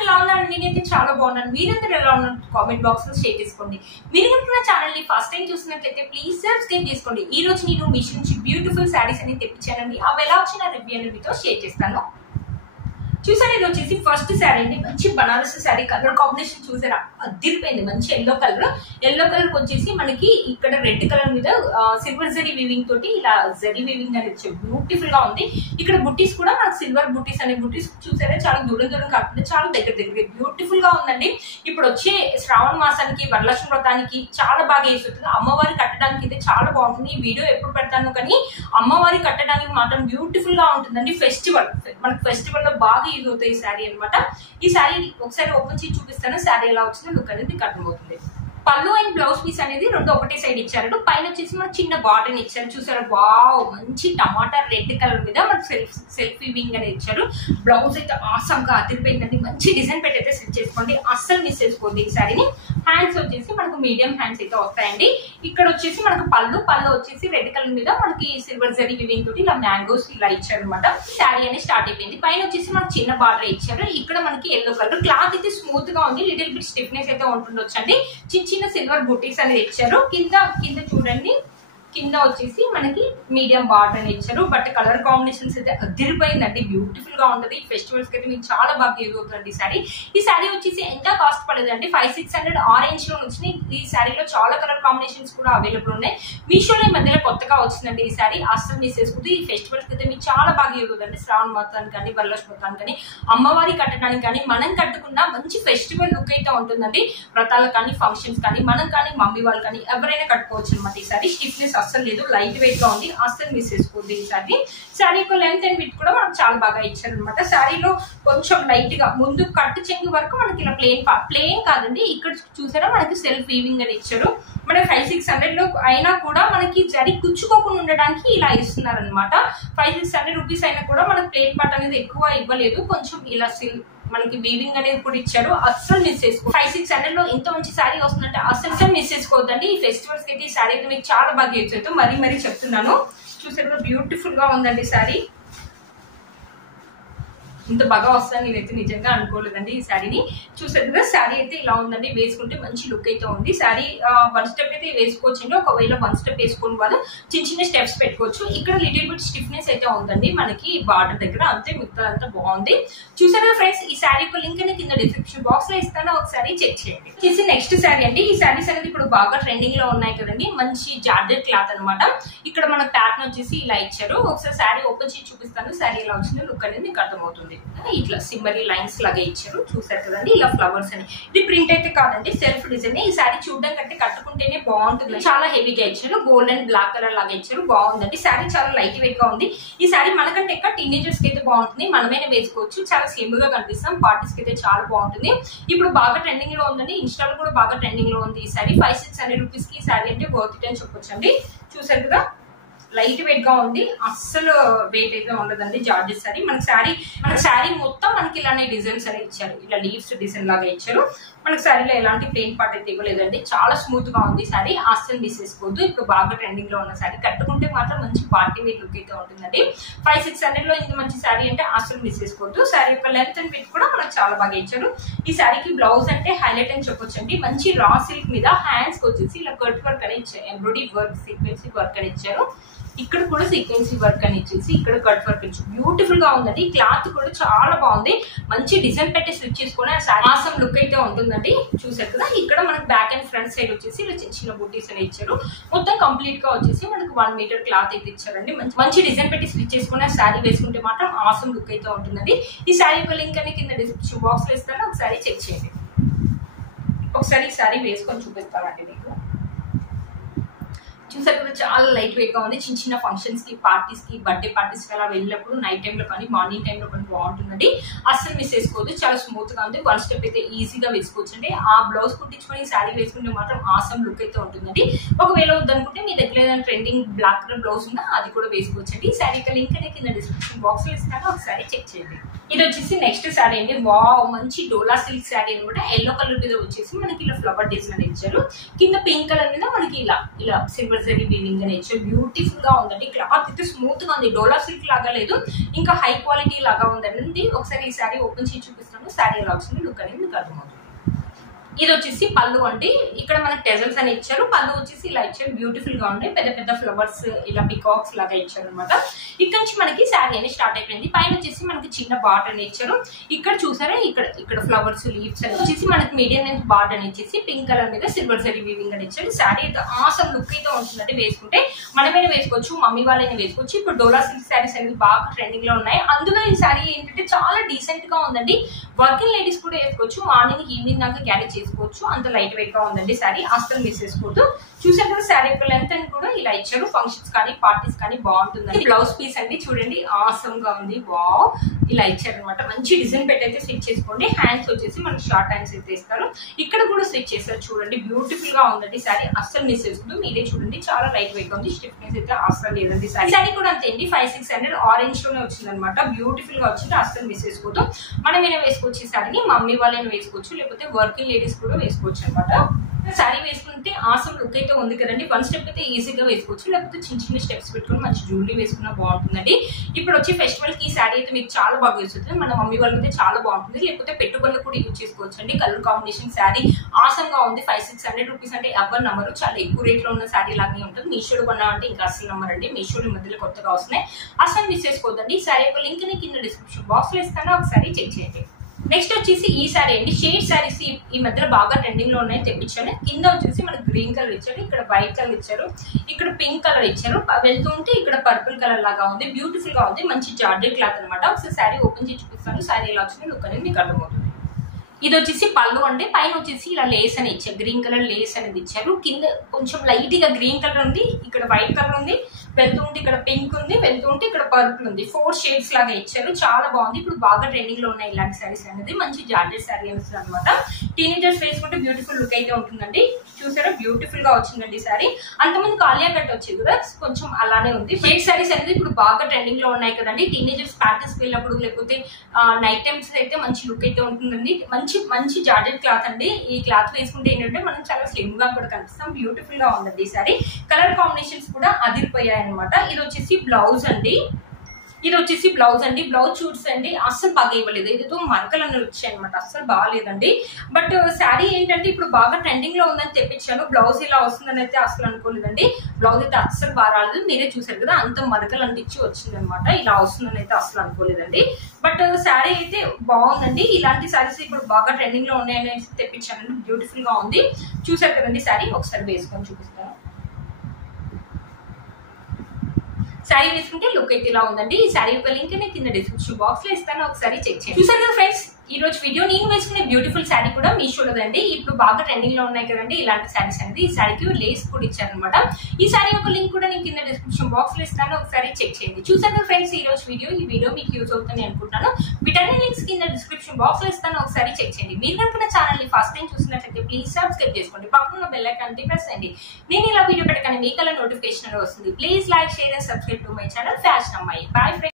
అందరూ ఎలా ఉన్నారు? నేనైతే చాలా బాగున్నాను. మీరందరూ ఎలా ఉన్నారు? కామెంట్ బాక్స్ లో షేర్ చేసుకోండి. మీరు నా ఛానల్ ని ఫస్ట్ టైం చూసినట్లయితే ప్లీజ్ సబ్స్క్రైబ్ చేసుకోండి. ఈ రోజు నేను మీషో నుంచి బ్యూటిఫుల్ శారీస్ అని తెప్పించానండి. అవి ఎలా వచ్చిన రివ్యూ అనేది మీతో షేర్ చేస్తాను. చూసారు, ఇది వచ్చేసి ఫస్ట్ శారీ అండి. మంచి బనారస్ శారీ. కలర్ కాంబినేషన్ చూసారా, అదిరిపోయింది. మంచి ఎల్లో కలర్ వచ్చేసి మనకి ఇక్కడ రెడ్ కలర్ మీద సిల్వర్ జరీ వీవింగ్ తోటి ఇలా జరీ వీవింగ్ అనేది బ్యూటిఫుల్ గా ఉంది. ఇక్కడ బుట్టీస్ కూడా మనకు సిల్వర్ బుట్టీస్ అనే బుట్టీస్ చూసారా, చాలా దూరం కాకుండా చాలా దగ్గర బ్యూటిఫుల్ గా ఉందండి. ఇప్పుడు వచ్చే శ్రావణ మాసానికి, వరలక్ష్మి వ్రతానికి చాలా బాగా వేస్తుంది. అమ్మవారి కట్టడానికి అయితే చాలా బాగుంటుంది. ఈ వీడియో ఎప్పుడు పెడతాను కానీ అమ్మవారి కట్టడానికి మాత్రం బ్యూటిఫుల్ గా ఉంటుందండి. మనకి ఫెస్టివల్ లో బాగా యూజ్ అవుతాయి ఈ శారీ అనమాట. ఈ శారీ ఒకసారి ఓపెన్ చేసి చూపిస్తాను. శారీ ఎలా వచ్చిందో లుక్ అనేది అర్థమవుతుంది. పళ్ళు అండ్ బ్లౌజ్ పీస్ అనేది రెండు ఒకటే సైడ్ ఇచ్చారు. పైన వచ్చేసి మనకు చిన్న బార్డర్ ఇచ్చారు. చూసారు, వావ్, మంచి టమాటా రెడ్ కలర్ మీద మనకు సెల్ఫ్ వీవింగ్ అనేది ఇచ్చారు. బ్లౌజ్ అయితే ఆసమ్ గా అదిరిపోయిందండి. మంచి డిజైన్ పెట్టి అయితే సెట్ చేసుకోండి, అస్సలు మిస్ చేసుకోండి ఈ శారీని. హ్యాండ్స్ వచ్చేసి మనకు మీడియం హ్యాండ్స్ అయితే వస్తాయండి. ఇక్కడ వచ్చేసి మనకు పళ్ళు వచ్చేసి రెడ్ కలర్ మీద మనకి సిల్వర్ జరీ వివింగ్ తోటి ఇలా మ్యాంగోస్ ఇలా ఇచ్చారు అనమాట. శారీ అనేది స్టార్ట్ అయిపోయింది. పైన వచ్చేసి మనకు చిన్న బార్డర్ ఇచ్చారు. ఇక్కడ మనకి ఎల్లో కలర్ క్లాత్ అయితే స్మూత్ గా ఉంది. లిటిల్ బిట్ స్టిఫ్నెస్ అయితే ఉంటుండొచ్చండి. చిన్న సిల్వర్ బుట్టీస్ అనేది ఇచ్చారు. కింద చూడండి, కింద వచ్చేసి మనకి మీడియం బార్డర్ అని ఇచ్చారు. బట్ కలర్ కాంబినేషన్స్ అయితే అదిరిపోయిందండి. బ్యూటిఫుల్ గా ఉంటుంది. ఫెస్టివల్స్ కి అయితే మీకు చాలా బాగా యూజ్ అవుతుంది ఈ శారీ వచ్చేసి ఎంత కాస్ట్ పడలేదండి, 500-600 ఆరెంజ్ లో వచ్చినాయి. ఈ శారీలో చాలా కలర్ కాంబినేషన్స్ కూడా అవైలబుల్ ఉన్నాయి. మీషోలో ఈ మధ్యలో కొత్తగా వచ్చిందండి ఈ శారీ, అస్సలు మిస్ చేసుకుంది. ఈ ఫెస్టివల్స్ కి అయితే మీకు చాలా బాగా యూజ్ అవుతుంది. శ్రావణ మాసానికి కానీ, వరలక్ష్మి వ్రతానికి కానీ, అమ్మవారి కట్టడానికి కానీ, మనం కట్టుకున్న మంచి ఫెస్టివల్ లుక్ అయితే ఉంటుందండి. వ్రతాలకు కానీ, ఫంక్షన్స్ కానీ, మనం కానీ, మమ్మీ వాళ్ళు కానీ ఎవరైనా కట్టుకోవచ్చు అనమాట. ఈ శారీ స్టిఫ్నెస్ అస్సలు లేదు, లైట్ వెయిట్ గా ఉంది, అస్సలు మిస్ చేసుకోండి. ఈ శారీ యొక్క లెంత్ అండ్ విడ్త్ కూడా మనకు చాలా బాగా ఇచ్చారు అనమాట. శారీలో కొంచెం లైట్ గా ముందు కట్టు చెంగు వరకు మనకి ఇలా ప్లేన్ కాదండి. ఇక్కడ చూసారా మనకి సెల్ఫ్ వీవింగ్ అని ఇచ్చారు. మన 500-600 లో అయినా కూడా మనకి జరి కుచ్చుకోకుండా ఉండడానికి ఇలా ఇస్తున్నారు అనమాట. 500-600 రూపీస్ అయినా కూడా మనకి ప్లేన్ పార్ట్ అనేది ఎక్కువ ఇవ్వలేదు. కొంచెం ఇలా మనకి వీవింగ్ అనేది కూడా ఇచ్చారు. అస్సలు మిస్ చేసుకో. 500-600 లో ఇంత మంచి శారీ వస్తుందంటే అస్సలు మిస్ చేసుకోవద్దండి. ఈ ఫెస్టివల్స్ కి అయితే ఈ శారీ అయితే మీకు చాలా బాగా యూజ్ అవుతుంది. మరీ చెప్తున్నాను. చూసారు, బ్యూటిఫుల్ గా ఉందండి శారీ. ఇంత బాగా వస్తుందని నేనైతే నిజంగా అనుకోలేదండి ఈ శారీని. చూసారు కదా, శారీ అయితే ఇలా ఉందండి. వేసుకుంటే మంచి లుక్ అయితే ఉంది. శారీ 1 స్టెప్ అయితే వేసుకోవచ్చండి. ఒకవేళ 1 స్టెప్ వేసుకుని వాళ్ళు చిన్న స్టెప్స్ పెట్టుకోవచ్చు. ఇక్కడ లిటిల్ బిట్ స్టిఫ్నెస్ అయితే ఉందండి మనకి బార్డర్ దగ్గర, అంతే మిగతాదంతా బాగుంది. చూసారు కదా ఫ్రెండ్స్, ఈ శారీ యొక్క లింక్ అనేది కింద డిస్క్రిప్షన్ బాక్స్ లో ఇస్తాను, ఒకసారి చెక్ చేయండి. ఇది నెక్స్ట్ శారీ అండి. ఈ శారీస్ అనేది ఇప్పుడు బాగా ట్రెండింగ్ లో ఉన్నాయి కదండి. మంచి జార్జెట్ క్లాత్ అనమాట. ఇక్కడ మన ప్యాటర్న్ వచ్చేసి ఇలా ఇచ్చారు. ఒకసారి శారీ ఓపెన్ చేసి చూపిస్తాను. శారీ ఎలా వచ్చిందో లుక్ అనేది మీకు అర్థమవుతుంది. ఇట్లా సిమ్మరీ లైన్స్ లాగా ఇచ్చారు. చూసారు కదండి, ఇలా ఫ్లవర్స్ అని. ఇది ప్రింట్ అయితే కాదండి, సెల్ఫ్ డిజైన్. ఈ శారీ చూడడం కంటే కట్టుకుంటేనే బాగుంటుంది. చాలా హెవీగా ఇచ్చారు. గోల్డ్ అండ్ బ్లాక్ కలర్ లాగా ఇచ్చారు. బాగుందండి. శారీ చాలా లైట్ వెయిట్ గా ఉంది. ఈ శారీ మనకంటే ఎక్కువ టీనేజర్స్ కి అయితే బాగుంటుంది. మనమైనా వేసుకోవచ్చు. చాలా స్లిమ్ గా కనిపిస్తాం. పార్టీస్ కి అయితే చాలా బాగుంటుంది. ఇప్పుడు బాగా ట్రెండింగ్ లో ఉందండి. ఇన్స్టాల్ కూడా బాగా ట్రెండింగ్ లో ఉంది ఈ శారీ. 500-600 రూపీస్ కి ఈ శారీ అంటే వర్త్ ఇట్ అని చెప్పొచ్చండి. చూసారు కదా, లైట్ వెయిట్ గా ఉంది. అస్సలు వెయిట్ అయితే ఉండదండి. జార్జెస్ శారీ. మన శారీ మొత్తం మనకి ఇలానే డిజైన్స్ అనేవి ఇచ్చారు. ఇలా లీవ్స్ డిజైన్ లాగా ఇచ్చారు. మనకి శారీలో ఎలాంటి ప్లెయిన్ పార్ట్ అయితే ఇవ్వలేదండి. చాలా స్మూత్ గా ఉంది శారీ, అస్సలు మిస్ చేసుకోవద్దు. ఇప్పుడు బాగా ట్రెండింగ్ లో ఉన్న శారీ, కట్టుకుంటే మాత్రం మంచి పార్టీ వేర్ లుక్ అయితే ఉంటుందండి. 500-600 లో ఇంత మంచి శారీ అంటే అస్సలు మిస్ చేసుకోవద్దు. శారీ యొక్క లెంత్ అండ్ విడ్త్ కూడా మనకు చాలా బాగా ఇచ్చారు. ఈ శారీకి బ్లౌజ్ అంటే హైలైట్ అని చెప్పొచ్చండి. మంచి రా సిల్క్ మీద హ్యాండ్స్ వచ్చేసి ఇలా కట్ వర్క్ అని ఇచ్చారు. ఎంబ్రాయిడరీ వర్క్, సీక్వెన్సీ వర్క్ అని ఇచ్చారు. ఇక్కడ కూడా సీక్వెన్సీ వర్క్ అని ఇచ్చేసి ఇక్కడ కట్ వర్క్ ఇచ్చి బ్యూటిఫుల్ గా ఉందండి. క్లాత్ కూడా చాలా బాగుంది. మంచి డిజైన్ పెట్టి స్టిచ్ చేసుకుని ఆసమ్ లుక్ అయితే ఉంటుందండి. చూసారు కదా, ఇక్కడ మనకి బ్యాక్ అండ్ ఫ్రంట్ సైడ్ వచ్చేసి ఇలా చిన్న బుట్టీస్ అని ఇచ్చారు. మొత్తం కంప్లీట్ గా వచ్చేసి మనకి 1 మీటర్ క్లాత్ అయితే ఇచ్చారండి. మంచి డిజైన్ పెట్టి స్టిచ్ చేసుకుని శారీ వేసుకుంటే మాత్రం ఆసమ్ లుక్ అయితే ఉంటుందండి. ఈ శారీ యొక్క లింక్ అని కింద డిస్క్రిప్షన్ బాక్స్ లో ఇస్తాను, ఒకసారి చెక్ చేయండి. ఒకసారి ఈ శారీ వేసుకొని చూపిస్తానండి మీకు. చూసారు కూడా, చాలా లైట్ వెయిట్ గా ఉంది. చిన్న ఫంక్షన్స్ కి, పార్టీస్ కి, బర్త్డే పార్టీస్ కి అలా వెళ్ళినప్పుడు నైట్ టైంలో కానీ, మార్నింగ్ టైంలో కానీ బాగుంటుందండి. అస్సలు మిస్ చేసుకోవద్దు. చాలా స్మూత్ గా ఉంది. 1 స్టెప్ అయితే ఈజీగా వేసుకోవచ్చు అండి. ఆ బ్లౌజ్ కుట్టించుకొని శారీ వేసుకుంటే మాత్రం ఆసమ్ లుక్ అయితే ఉంటుందండి. ఒకవేళ వద్దనుకుంటే మీ దగ్గర ఏదైనా ట్రెండింగ్ బ్లాక్ కలర్ బ్లౌజ్ ఉందా అది కూడా వేసుకోవచ్చు అండి. ఈ శారీ యొక్క లింక్ అనేది కింద డిస్క్రిప్షన్ బాక్స్ లో ఇస్తాను, ఒకసారి చెక్ చేయండి. ఇది వచ్చేసి నెక్స్ట్ శారీ అండి. వావ్, మంచి డోలా సిల్క్ శారీ అనమాట. ఎల్లో కలర్ మీద వచ్చేసి మనకి ఇలా ఫ్లవర్ డిజైన్ ఇచ్చారు. కింద పింక్ కలర్ మీద మనకి ఇలా సిల్వర్ సిల్వర్ జరీ వీవింగ్ అని ఇచ్చారు. బ్యూటిఫుల్ గా ఉందండి. క్లాత్ అయితే స్మూత్ గా ఉంది, డోలా సిల్క్ లాగా లేదు, ఇంకా హై క్వాలిటీ లాగా ఉందండి. ఒకసారి ఈ శారీ ఓపెన్ చేసి చూపిస్తాను. శారీ ఎలా వచ్చింది లుక్ అనేది మీకు అర్థమవుతుంది. ఇది వచ్చేసి పళ్ళు అండి. ఇక్కడ మనకి టెజల్స్ అని ఇచ్చారు. పళ్ళు వచ్చేసి ఇలా ఇచ్చారు, బ్యూటిఫుల్ గా ఉన్నాయి. పెద్ద పెద్ద ఫ్లవర్స్ ఇలా పికాక్స్ లాగా ఇచ్చారు అనమాట. ఇక్కడ నుంచి మనకి శారీ అనేది స్టార్ట్ అయిపోయింది. పైన వచ్చేసి మనకి చిన్న బాట్ అని ఇచ్చారు. ఇక్కడ చూసారా, ఇక్కడ ఫ్లవర్స్ లీవ్స్ అని వచ్చేసి మనకి మీడియం లెంత్ బాట్ అని ఇచ్చేసి పింక్ కలర్ మీద సిల్వర్ జరీ వీవింగ్ అని ఇచ్చారు. శారీ అయితే ఆసమ్ లుక్ అయితే ఉంటుందంటే వేసుకుంటే మనమైనా వేసుకోవచ్చు, మమ్మీ వాళ్ళైనా వేసుకోవచ్చు. ఇప్పుడు డోలా సిల్క్ శారీస్ అనేది బాగా ట్రెండింగ్ లో ఉన్నాయి. అందులో ఈ శారీ ఏంటంటే చాలా డీసెంట్ గా ఉందండి. వర్కింగ్ లేడీస్ కూడా వేసుకోవచ్చు, మార్నింగ్ ఈవినింగ్ దాకా క్యారీ చేసుకోవచ్చు. అంత లైట్ వెయిట్ గా ఉందండి శారీ, అస్సలు మిస్ చేసుకోవద్దు. చూసారు కదా శారీ యొక్క లెంత్ అని కూడా ఇలా ఇచ్చారు. ఫంక్షన్స్ కానీ పార్టీస్ కానీ బాగుంటుందండి. బ్లౌజ్ పీస్ అండి, చూడండి ఆసమ్ గా ఉంది. వావ్, ఇలా ఇచ్చారు అనమాట. మంచి డిజైన్ పెట్టి అయితే స్టిచ్ చేసుకోండి. హ్యాండ్స్ వచ్చేసి మనకి షార్ట్ హ్యాండ్స్ అయితే ఇస్తారు. ఇక్కడ కూడా స్టిచ్ చేస్తారు. చూడండి బ్యూటిఫుల్ గా ఉందండి శారీ, అస్సలు మిస్ చేసుకోవద్దు. మీరే చూడండి, చాలా లైట్ వెయిట్ గా ఉంది. స్టిఫ్నెస్ అయితే అస్సలు లేదండి. శారీ కూడా అంతే అండి, 500-600 ఆరెంజ్ లోనే వచ్చింది అనమాట. బ్యూటిఫుల్ గా వచ్చింది, అస్సలు మిస్ చేసుకోవద్దు. మనమైనా వేసుకోవచ్చు ఈ శారీని, మమ్మీ వాళ్ళైనా వేసుకోవచ్చు, లేకపోతే వర్కింగ్ లేడీస్ కూడా వేసుకోవచ్చు అనమాట. శారీ వేసుకుంటే ఆసమ్ లుక్ అయితే ఉంది కదండి. వన్ స్టెప్ అయితే ఈజీగా వేసుకోవచ్చు, లేకపోతే చిన్న చిన్న స్టెప్స్ పెట్టుకుని మంచి జ్యువెలరీ వేసుకున్నా బాగుంటుందండి. ఇప్పుడు వచ్చి ఫెస్టివల్ కి ఈ శారీ అయితే మీకు చాలా బాగా యూస్ అవుతుంది. మన మమ్మీ వాళ్ళకి చాలా బాగుంటుంది, లేకపోతే పెట్టుబడులు కూడా యూజ్ చేసుకోవచ్చు అండి. కలర్ కాంబినేషన్ శారీ ఆసమ్ గా ఉంది. 500-600 రూపీస్ అంటే ఎవరు నమ్మరు, చాలా ఎక్కువ రేట్ లో ఉన్న శారీ లాగానే ఉంటుంది. మీషోలో కొన్నా అంటే ఇంకా అసలు నమ్మరండి. మీషోలో ఈ మధ్యలో కొత్తగా వస్తున్నాయి, అసలు మిస్ చేసుకోవద్దండి. ఈ శారీ యొక్క లింక్ ని కింద డిస్క్రిప్షన్ బాక్స్ లో ఇస్తాను, ఒకసారి చెక్ చేయండి. నెక్స్ట్ వచ్చేసి ఈ శారీ అండి. షేడ్ శారీస్ ఈ మధ్యలో బాగా ట్రెండింగ్ లో ఉన్నాయి, తెప్పించాను. కింద వచ్చేసి మనకి గ్రీన్ కలర్ ఇచ్చారు, ఇక్కడ వైట్ కలర్ ఇచ్చారు, ఇక్కడ పింక్ కలర్ ఇచ్చారు. వెళ్తుంటే ఇక్కడ పర్పుల్ కలర్ లాగా ఉంది, బ్యూటిఫుల్ గా ఉంది. మంచి జార్జెట్ క్లాత్ అనమాట. ఒకసారి శారీ ఓపెన్ చేసి చూపిస్తాను. శారీ ఎలా వచ్చింది లుక్ అనేది మీకు అర్థమవుతుంది. ఇది వచ్చేసి పళ్ళు అంటే పైన వచ్చేసి ఇలా లేస్ అని ఇచ్చారు, గ్రీన్ కలర్ లేస్ అనేది ఇచ్చారు. కింద కొంచెం లైట్ గా గ్రీన్ కలర్ ఉంది, ఇక్కడ వైట్ కలర్ ఉంది, వెళ్తుంటే ఇక్కడ పింక్ ఉంది, వెళ్తుంటే ఇక్కడ పర్పుల్ ఉంది. 4 షేడ్స్ లాగా ఇచ్చారు, చాలా బాగుంది. ఇప్పుడు బాగా ట్రెండింగ్ లో ఉన్నాయి ఇలాంటి శారీస్ అనేది. మంచి జార్జెట్ శారీ వస్తుంది అనమాట. టీనేజర్స్ వేసుకుంటే బ్యూటిఫుల్ లుక్ అయితే ఉంటుందండి. చూసారా బ్యూటిఫుల్ గా వచ్చిందండి శారీ. అంతమంది కాలియా కట్ వచ్చి కూడా కొంచెం అలానే ఉంది. షేడ్ శారీస్ అనేది ఇప్పుడు బాగా ట్రెండింగ్ లో ఉన్నాయి కదండి. టీనేజర్స్ ప్యాటర్న్స్ వెళ్ళినప్పుడు లేకపోతే నైట్ టైమ్స్ అయితే మంచి లుక్ అయితే ఉంటుందండి. మంచి జార్జెట్ క్లాత్ అండి. ఈ క్లాత్ వేసుకుంటే ఏంటంటే మనం చాలా స్లిమ్ గా కూడా కనిపిస్తాం. బ్యూటిఫుల్ గా ఉందండి ఈ సారీ. కలర్ కాంబినేషన్స్ కూడా అదిరిపోయాయి అనమాట. ఇది వచ్చేసి బ్లౌజ్ అండి. బ్లౌజ్ చూడ్స్ అండి, అస్సలు బాగా ఇవ్వలేదు. ఇదితో మరకలు అన్నీ వచ్చాయి అనమాట, అస్సలు బాగాలేదండి. బట్ శారీ ఏంటంటే ఇప్పుడు బాగా ట్రెండింగ్ లో ఉందని తెప్పించాను. బ్లౌజ్ ఇలా వస్తుందని అయితే అసలు అనుకోలేదండి. బ్లౌజ్ అయితే అస్సలు బాగా రాలేదు, మీరే చూసారు కదా, అంత మరకలు అంటించి వచ్చింది అనమాట. ఇలా వస్తుందని అయితే అసలు అనుకోలేదండి. బట్ శారీ అయితే బాగుందండి. ఇలాంటి శారీస్ ఇప్పుడు బాగా ట్రెండింగ్ లో ఉన్నాయని తెప్పించాను. బ్యూటిఫుల్ గా ఉంది. చూసారు కదండి శారీ, ఒకసారి వేసుకొని చూపిస్తాను. శారీ వేసుకుంటే లుక్ అయితే ఇలా ఉందండి. ఈ శారీ యొక్క లింక్ నేను కింద డిస్క్రిప్షన్ బాక్స్ లో ఇస్తాను, ఒకసారి చెక్ చేయండి. చూసారు కదా ఫ్రెండ్స్, ఈ రోజు వీడియో నేను వేసుకునే బ్యూటిఫుల్ శారీ కూడా మీషోలోదండి. ఇప్పుడు బాగా ట్రెండింగ్ లో ఉన్నాయి కదండి ఇలాంటి శారీస్ అనేది. ఈ శారీకి లేస్ కూడా ఇచ్చారనమాట. ఈ శారీ యొక్క లింక్ కూడా నేను కింద డిస్క్రిప్షన్ బాక్స్ లో ఇస్తాను, ఒకసారి చెక్ చేయండి. చూసారు కదా ఫ్రెండ్స్, ఈ రోజు ఈ వీడియో మీకు యూజ్ అవుతుంది అనుకుంటున్నాను. వీటన్ని లింక్స్ కింద డిస్క్రిప్షన్ బాక్స్ లో ఇస్తాను, ఒకసారి చెక్ చేయండి. మీరు కనుక ఛానల్ ని ఫస్ట్ టైం చూసినట్లయితే ప్లీజ్ సబ్స్క్రైబ్ చేసుకోండి, పక్కన బెల్ ఐకాన్ ప్రెస్ చేయండి. నేను ఇలా వీడియో పెట్టగానే మీకు అలా నోటిఫికేషన్ వస్తుంది. Please like, share and subscribe to my channel fashion అమ్మాయి. Bye friends.